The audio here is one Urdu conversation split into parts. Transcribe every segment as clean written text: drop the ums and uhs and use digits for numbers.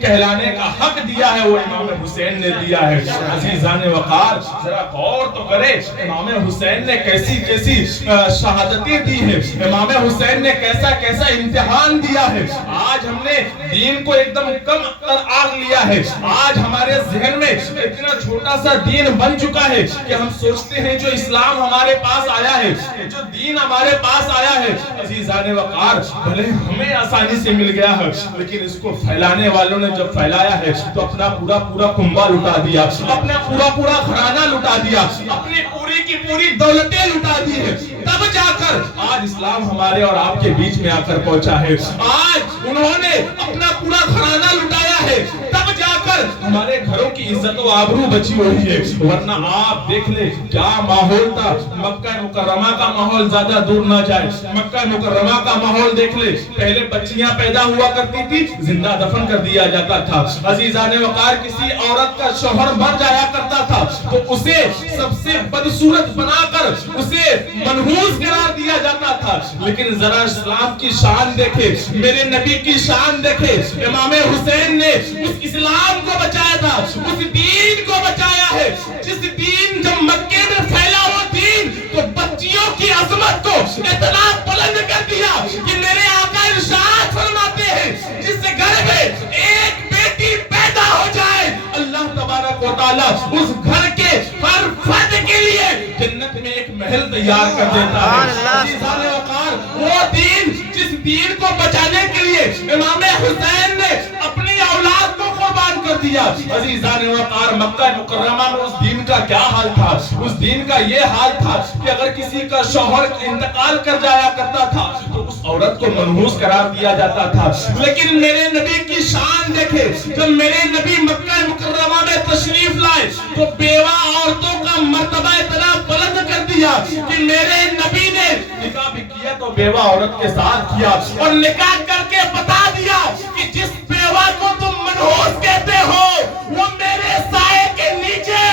کہلانے کا حق دیا ہے وہ امام حسین نے دیا ہے۔ عزیزان وقار ذرا غور تو کرے امام حسین نے کیسی کیسی شہادتیں دی ہیں، امام حسین نے کیسا کیسا امتحان دیا ہے۔ آج ہم نے دین کو ایک دم کم آگ لیا ہے، آج ہمارے ذہن میں اتنا چھوٹا سا دین بن چکا ہے کہ ہم سوچتے ہیں جو اسلام ہمارے پاس آیا ہے، جو دین ہمارے پاس آیا ہے عزیزان وقار بھلے ہمیں آسانی سے مل گیا ہے، لیکن اس کو پھیلانے والوں نے جب پھیلایا ہے تو اپنا پورا کنبہ لٹا دیا، اپنا پورا گھرانہ لٹا دیا، اپنی پوری کی پوری دولتیں لٹا دی ہے، تب جا کر آج اسلام ہمارے اور آپ کے بیچ میں آ کر پہنچا ہے۔ آج انہوں نے اپنا پورا گھرانہ لٹایا ہے، تب جا کر ہمارے گھروں کی عزت و آبرو بچی ہوئی ہے، ورنہ آپ دیکھ لیں کیا ماحول تھا۔ مکہ مکرمہ کا ماحول زیادہ دور نہ جائے، مکہ مکرمہ کا ماحول دیکھ لیں، پہلے بچیاں پیدا ہوا کرتی تھی زندہ دفن کر دیا جاتا تھا۔ عزیزان وقار کسی عورت کا شوہر مر جایا کرتا تھا تو اسے سب سے بدصورت بنا کر اسے منحوس قرار دیا جاتا تھا، لیکن ذرا اسلام کی شان دیکھے، میرے نبی کی شان دیکھے، امام حسین نے اس اسلام کو بچایا تھا، اس دین کو بچایا ہے، جس دین جب مکے میں پھیلا ہوا دین تو بچیوں کی عظمت کو اتنا بلند کر دیا کہ میرے آقا ارشاد فرماتے ہیں جس گھر میں ایک بیٹی پیدا ہو جائے اللہ تبارک و تعالیٰ اس گھر کے ہر فرد کے لیے جنت میں ایک محل تیار کر دیتا ہے۔ عزیزان وقار وہ دین جس دین کو بچانے کے لیے امام حسین نے اپنی اولاد کو قربان کر دیا۔ عزیزان وقار مکہ مکرمہ میں اس دین کا کیا حال تھا؟ اس دین کا یہ حال تھا کہ اگر کسی کا شوہر انتقال کر جایا کرتا تھا تو اس عورت کو منحوس قرار دیا جاتا تھا، لیکن میرے نبی کی شان دیکھے، جب میرے نبی مکہ مکرمہ میں تشریف لائے تو بیوہ عورتوں کا مرتبہ اتنا بلند کر دیا کہ میرے نبی نے نکاح بھی کیا تو بیوہ عورت کے ساتھ کیا اور نکاح کر کے بتا دیا کہ جس بیوہ کو تم منحوس کہتے ہو وہ میرے سائے کے نیچے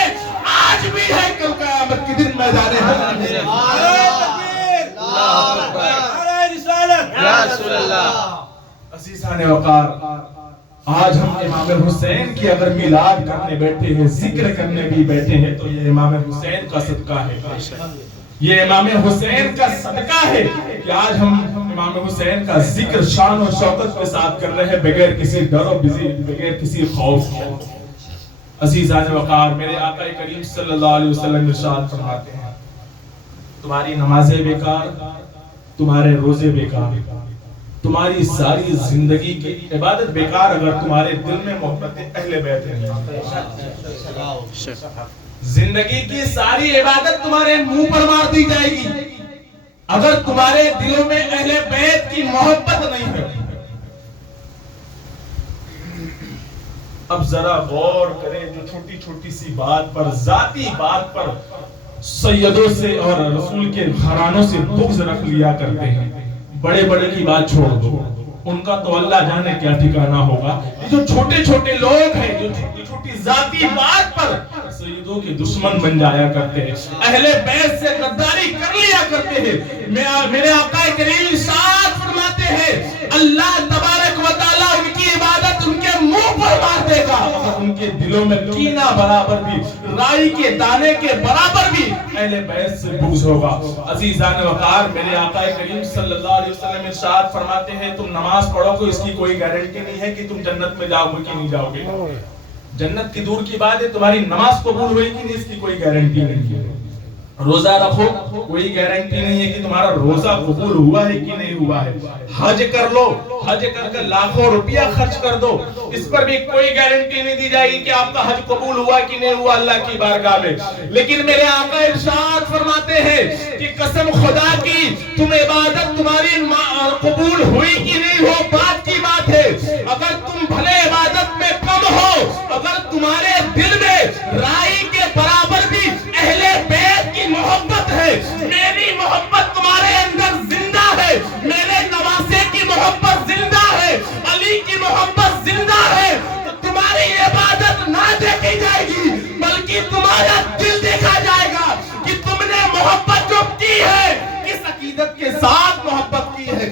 آج بھی ہے، کل قیامت کے دن میدان حشر عزیزان وقار آج ہم امام حسین کی اگر میلاد کرنے بیٹھے ہیں، ذکر کرنے بھی بیٹھے ہیں تو یہ امام حسین کا صدقہ ہے، یہ امام حسین کا صدقہ ہے کہ آج ہم امام حسین کا ذکر شان و شوکت کے ساتھ کر رہے ہیں بغیر کسی ڈر و بغیر کسی خوف کے۔ عزیزان وقار میرے آقا کریم صلی اللہ علیہ وسلم ارشاد فرماتے ہیں تمہاری نمازیں بیکار، تمہارے روزے بیکار، تمہاری ساری زندگی کی عبادت بیکار اگر تمہارے دل میں محبت اہل بیت نہیں۔ زندگی کی ساری عبادت تمہارے منہ پر مار دی جائے گی اگر تمہارے دلوں میں اہل بیت کی محبت نہیں ہے۔ اب ذرا غور کریں جو چھوٹی چھوٹی سی بات پر، ذاتی بات پر سیدوں سے اور رسول کے گھرانوں سے بغض رکھ لیا کرتے ہیں، بڑے بڑے کی بات چھوڑ دو، ان کا تو اللہ جانے کیا ٹھکانہ ہوگا۔ یہ جو چھوٹے چھوٹے لوگ ہیں جو چھوٹی چھوٹی ذاتی بات پر سیدوں کے دشمن بن جایا کرتے ہیں، اہل بیت سے غداری کر لیا کرتے ہیں، میرے آقا کریم ارشاد فرماتے ہیں اللہ تبارک و تعالیٰ ان کی عبادت ان کے منہ پر مار دے گا اور ان کے دلوں میں کینہ برابر بھی، رائی کے دانے کے برابر بھی اہل بیت سے بغض ہوگا۔ عزیزان وقار میرے آقا کریم صلی اللہ علیہ وسلم ارشاد فرماتے ہیں تم نماز پڑھو گے اس کی کوئی گارنٹی نہیں ہے کہ تم جنت میں جاؤ گے کہ نہیں جاؤ گے، جنت کی دور کی بات ہے، تمہاری نماز قبول ہوئی کہ نہیں اس کی کوئی گارنٹی نہیں ہے، روزہ رکھو کوئی گارنٹی نہیں ہے کہ تمہارا روزہ قبول ہوا ہے کہ نہیں ہوا ہے، حج کر لو، حج کر کے لاکھوں روپیہ خرچ کر دو، اس پر بھی کوئی گارنٹی نہیں دی جائے گی کہ آپ کا حج قبول ہوا کہ نہیں ہوا اللہ کی بارگاہ میں۔ لیکن میرے آقا ارشاد فرماتے ہیں کہ قسم خدا کی تم عبادت تمہاری قبول ہوئی کہ نہیں ہو بات کی بات ہے، اگر تم بھلے عبادت میں کم ہو، اگر تمہارے دل میں رائی کے برابر بھی اہل بیت کی محبت ہے، میری محبت تمہارے اندر زندہ ہے، میرے نواسے کی محبت زندہ ہے، علی کی محبت زندہ ہے، تو تمہاری عبادت نہ دیکھی جائے گی بلکہ تمہارا دل دیکھا جائے گا کہ تم نے محبت جو کی ہے کس عقیدت کے ساتھ محبت کی ہے۔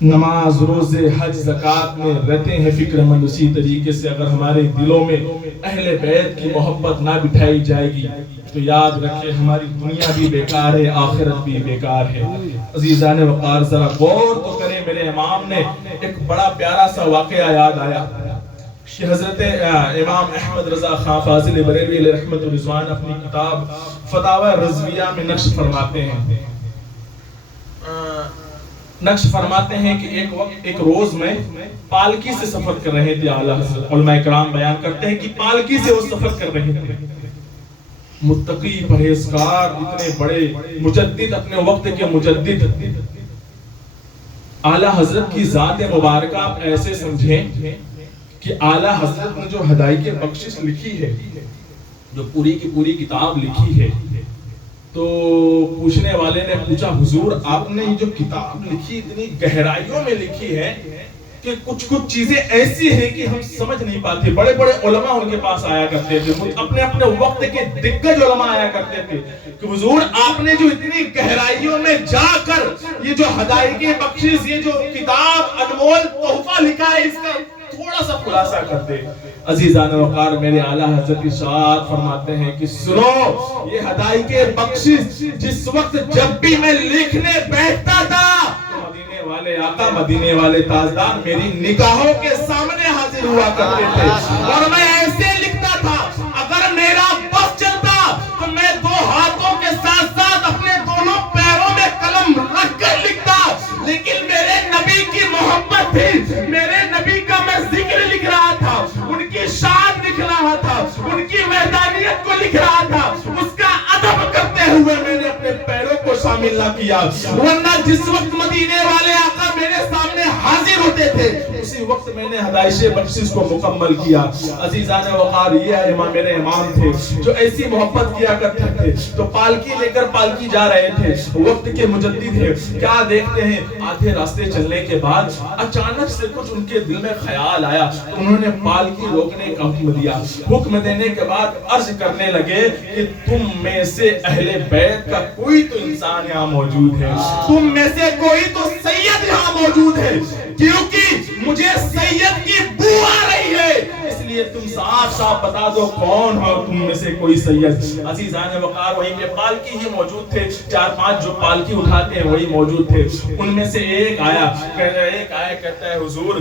نماز روزے حج زکات میں رہتے ہیں فکر مند، اسی طریقے سے اگر ہمارے دلوں میں اہل بیت کی محبت نہ بٹھائی جائے گی تو یاد رکھیں ہماری دنیا بھی بیکار ہے، آخرت بھی بیکار ہے۔ عزیزان وقار ذرا غور تو کریں، میرے امام نے ایک بڑا پیارا سا واقعہ یاد آیا کہ حضرت امام احمد رضا خان فاضل بریلوی علیہ رحمت و رضوان اپنی کتاب فتاوی رضویہ میں نقش فرماتے ہیں کہ ایک روز میں پالکی سے سفر کر رہے تھے اعلیٰ حضرت۔ علماء کرام بیان کرتے ہیں کہ پالکی سے وہ سفر کر رہے تھے، متقی پرہیزگار اتنے بڑے مجدد، اپنے وقت کے مجدد اعلیٰ حضرت کی ذات مبارکہ آپ ایسے سمجھیں کہ اعلیٰ حضرت نے جو ہدایت بخشش لکھی ہے، جو پوری کی پوری کتاب لکھی ہے، تو پوچھنے والے نے پوچھا حضور آپ نے جو کتاب لکھی اتنی گہرائیوں میں لکھی ہے کہ کچھ چیزیں ایسی ہیں کہ ہم سمجھ نہیں پاتے۔ بڑے بڑے علماء ان کے پاس آیا کرتے تھے، اپنے اپنے وقت کے دگج علماء آیا کرتے تھے کہ حضور آپ نے جو اتنی گہرائیوں میں جا کر یہ جو ہدایت بخشش، یہ جو کتاب انمول تحفہ لکھا ہے، اس کا تھوڑا سا خلاصہ کر دے۔ عزیزان وقار میرے اعلیٰ حضرت ارشاد فرماتے ہیں کہ سنو، یہ ہدایت بخشش جس وقت جب بھی میں لکھنے بیٹھتا تھا مدینے والے آقا، مدینے والے تاجدار میری نگاہوں کے سامنے حاضر ہوا کرتے تھے، اور میں ایسے لکھتا تھا اگر میرا بس چلتا تو میں دو ہاتھوں کے ساتھ ساتھ اپنے دونوں پیروں میں قلم رکھ کر لکھتا، لیکن میرے نبی کی محبت تھی، میرے نبی کا میں ذکر لکھ رہا تھا، ان کی شان لکھ رہا تھا، ان کی وحدانیت کو لکھ رہا تھا، اس کا ادب کرتے ہوئے میں نے اپنے پیروں کو شامل نہ کیا، ورنہ جس وقت مدینے والے آقا میرے سامنے حاضر ہوتے تھے اسی وقت میں نے ہدایت بخشش کو مکمل کیا۔ عزیزان وقار یہ امام میرے امام تھے جو ایسی محبت کیا کرتے تھے، تو پالکی لے کر پالکی جا رہے تھے، وقت کے مجدد تھے، کیا دیکھتے ہیں آدھے راستے چلنے کے بعد اچانک سے کچھ ان کے دل میں خیال آیا، انہوں نے پالکی روکنے کا حکم دیا۔ حکم دینے کے بعد عرض کرنے لگے کہ تم میں سے اہل بیت کا کوئی تو انسان یہاں موجود ہے، تم میں سے کوئی تو سید یہاں موجود ہے، کیونکہ مجھے سید کی بو آ رہی ہے، اس لیے تم صاف صاف بتا دو کون ہو تم میں سے کوئی سید۔ عزیزان وقار وہیں پہ پالکی ہی موجود تھے، 4-5 جو پالکی اٹھاتے ہیں وہی موجود تھے، ان میں سے ایک آیا کہتا ہے حضور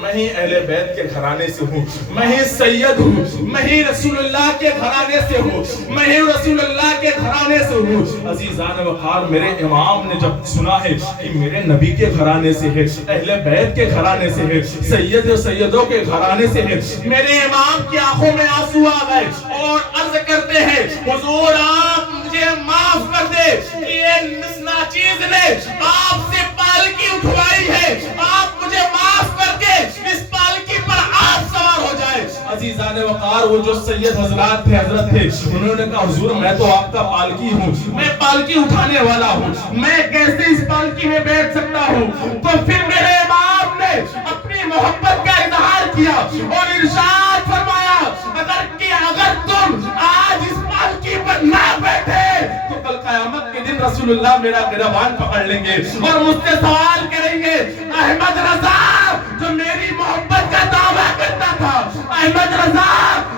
میں ہی اہل بیت کے گھرانے سے ہوں، میں ہی سید ہوں، میں ہی رسول اللہ کے گھرانے سے ہوں، میں ہی رسول اللہ کے گھرانے سے ہوں۔ عزیزان وقار میرے امام نے جب سنا ہے کہ میرے نبی کے گھرانے سے ہے، اہل بیت کے گھرانے سے ہے، سید و سیدوں کے گھرانے سے ہے، میرے امام کی آنکھوں میں آنسو آ گئے اور عرض کرتے ہیں حضور آپ مجھے معاف کر دے کہ یہ ناچیز نے آپ سے پالکی اٹھوائی ہے، آپ مجھے معاف کر کے اس پالکی پر آپ سوار ہو جائے۔ عزیزان وقار وہ جو سید حضرات تھے، حضرت تھے، انہوں نے کہا حضور میں تو آپ کا پالکی ہوں، میں پالکی اٹھانے والا ہوں، میں کیسے اس پالکی میں بیٹھ سکتا ہوں؟ تو پھر میرے امام نے اپنی محبت کا اظہار کیا اور ارشاد فرمایا اگر تم آج اس پالکی پر نہ بیٹھے تو کل قیامت کے دن رسول اللہ میرا گریبان پکڑ لیں گے اور مجھ سے سوال کریں گے احمد رضا جو میری محبت کا دعویٰ کرتا تھا، احمد رضا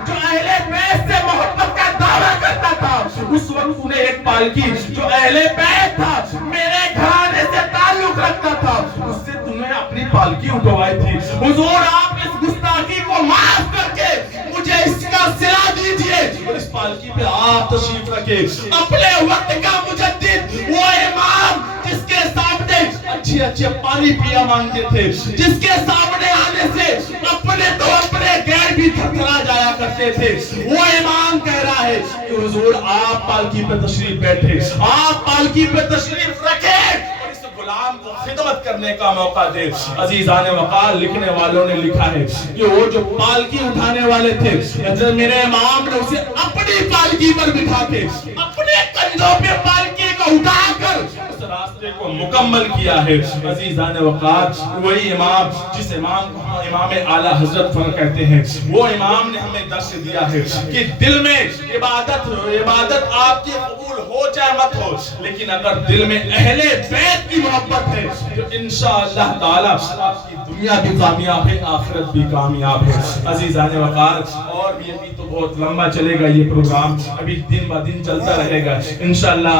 جو اہل بیت سے محبت کا دعویٰ کرتا تھا، اس وقت انہیں ایک پالکی جو اہل بیت تھا، میرے گھرانے سے تعلق رکھتا تھا، اس سے تمہیں اپنی پالکی اٹھوائی تھی۔ حضور آپ اس گستاخی کو معاف کر کے مجھے اس کا صلہ دیجئے اور اس پالکی پہ آپ تشریف رکھے۔ اپنے وقت کا مجدد وہ امام جس کے سامنے اچھے پانی پیا مانگتے تھے، جس کے سامنے آنے سے اپنے تو اپنے غیر بھی تھرتھرا جایا کرتے تھے، وہ امام کہہ رہا ہے کہ حضور آپ پالکی پہ تشریف بیٹھے، آپ پالکی پہ تشریف رکھے اور اس غلام کو خدمت کرنے کا موقع دے۔ عزیزان وقار لکھنے والوں نے لکھا ہے کہ وہ جو پالکی اٹھانے والے تھے، حضرت میرے امام نے اسے اپنی پالکی پر بٹھا کے اپنے کندھوں پہ پالکی کو اٹھا کر اس راستے کو مکمل کیا ہے عزیزان وقار وہی امام جس امام کو امام اعلیٰ حضرت کہتے ہیں وہ امام نے ہمیں درس دیا ہے کہ دل میں عبادت آپ کی قبول ہو چاہے مت ہو لیکن اگر دل میں اہل بیت کی محبت ہے تو انشاءاللہ تعالی آپ کی دنیا بھی کامیاب ہے آخرت بھی کامیاب ہے عزیزان وقار اور بھی ابھی تو بہت لمبا چلے گا یہ پروگرام ابھی دن با دن چلتا رہے گا انشاءاللہ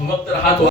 وقت رہا تو